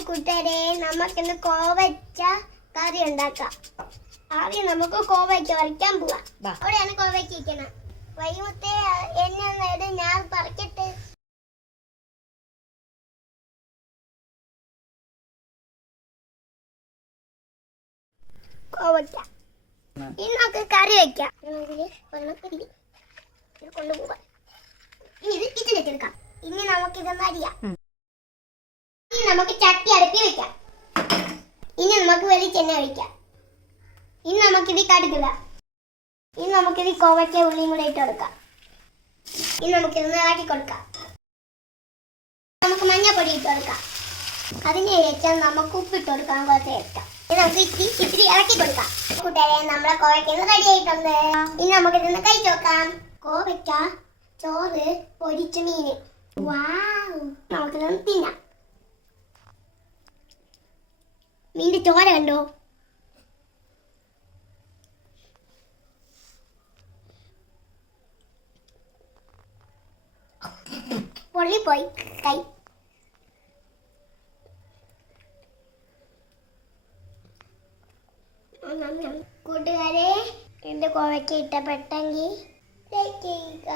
Hi കൂട്ടുകാരെ നമുക്കിന്ന് കോവച്ച കറി ഉണ്ടാക്കാം. ആദ്യം നമുക്ക് കോവയ്ക്ക വരയ്ക്കാൻ പോവാം. അവിടെയാണ് കോവയ്ക്ക ഇരിക്കുന്നത് വൈകുത്തെ എന്നെ നേട് ഞാൻ പറിക്കട്ടെ കോവയ്ക്ക. ഇനി നമുക്ക് കറി വയ്ക്കാം കൊണ്ടുപോവാ. ഇനി ഇത് എടുക്കാം ഇനി നമുക്കിത് മരിയാം നമുക്ക് ചട്ടി അടുപ്പി വെക്കാം. ഇനി നമുക്ക് വെളിച്ചെണ്ണ ഒഴിക്കാം. ഇനി നമുക്കിത് കടുക്കുക ഇനി നമുക്കിത് കോവയ്ക്ക ഉള്ളിയും കൂടെ ഇട്ട് കൊടുക്കാം. ഇനി നമുക്കിത് ഇളക്കി കൊടുക്കാം. നമുക്ക് മഞ്ഞപ്പൊടി ഇട്ട് കൊടുക്കാം. അതിന് ശേഷം നമുക്ക് ഉപ്പിട്ട് കൊടുക്കാം കുറച്ച് എടുക്കാം ഇനി നമുക്ക് ഇത്തിരി ഇത്തിരി ഇളക്കി കൊടുക്കാം. നമ്മളെ കോവയ്ക്ക റെഡി ആയിട്ടുണ്ട്. ഇനി നമുക്ക് ഇതൊന്ന് കഴിച്ചു നോക്കാം. കോവയ്ക്ക ചോറ് പൊരിച്ച മീന് വാ. നമുക്കിതൊന്ന് തിന്നാം. മീന്റെ ചോര കണ്ടോ? പൊള്ളിപ്പോയി കൈ. കൂട്ടുകാരെ എന്റെ കോവയ്ക്ക് ഇഷ്ടപ്പെട്ടെങ്കിൽ ലൈക്ക് ചെയ്യുക.